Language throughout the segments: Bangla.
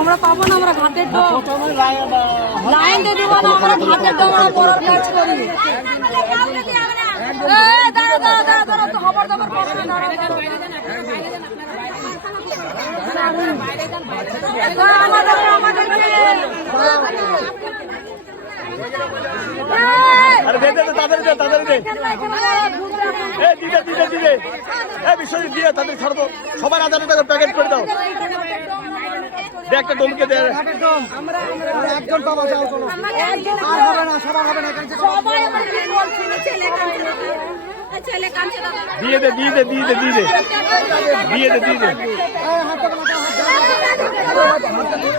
আমরা পাবো না, আমরা ঘাটের ডোম লাইন দিয়ে দিব না, আমরা ঘাটের ডোম আমরা পড়ার কাজ করি। দাঁড়া তো খবর দাবার করবে না, আরে দে দে তাদের দে তাদের দে এই দিদে দিদে দিদে এই বিশ্বজিৎ দিয়ে তাদের ছাড় দাও, সবার 1000 টাকা প্যাকেট করে দাও। দে একটা ডোমকে দে, আমরা একজন পাবো যাও চলো, আর হবে না, সবার হবে না, সবাই আমরা কি বলছি না, ছেলে কাঁদছে দাদা, দিয়ে দে দিয়ে দে দিয়ে দে দিয়ে দে দিয়ে দে দিয়ে দে।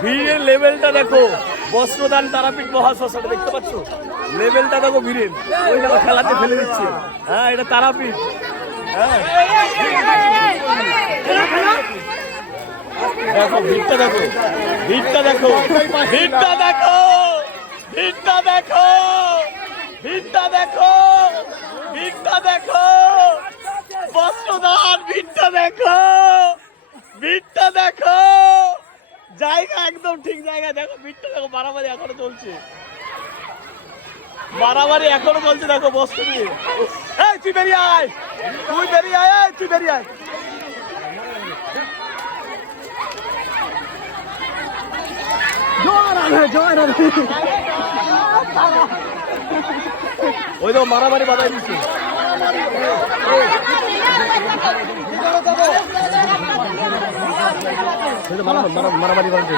ভিড়ের লেভেলটা দেখো, বস্ত্রদান তারাপীঠ মহাশ্মশানে দেখতে পাচ্ছ, লেভেলটা দেখো ভিড়ের, ওই দেখো খেলাতে ফেলে দিচ্ছে। হ্যাঁ এটা তারাপীঠ। হ্যাঁ দেখো ভিড়টা দেখো, ভিড়টা দেখো, ভিড়টা দেখো, ভিড়টা দেখো, ভিড়টা দেখো, ভিড়টা দেখো, বস্ত্রদান, ভিড়টা দেখো, ভিড়টা দেখো, জায়গা একদম ঠিক জায়গা। দেখো ভিড়টা দেখো, মারামারি এখনো চলছে, মারামারি এখনো চলছে। দেখো বস্ত্র নিয়ে, এই তুই বেরিয়ে আয়, তুই বেরিয়ে আয়, এই তুই বেরিয়ে আয়। ওই তো মারামারি বাধাই দিচ্ছে, মারামারি বাধাই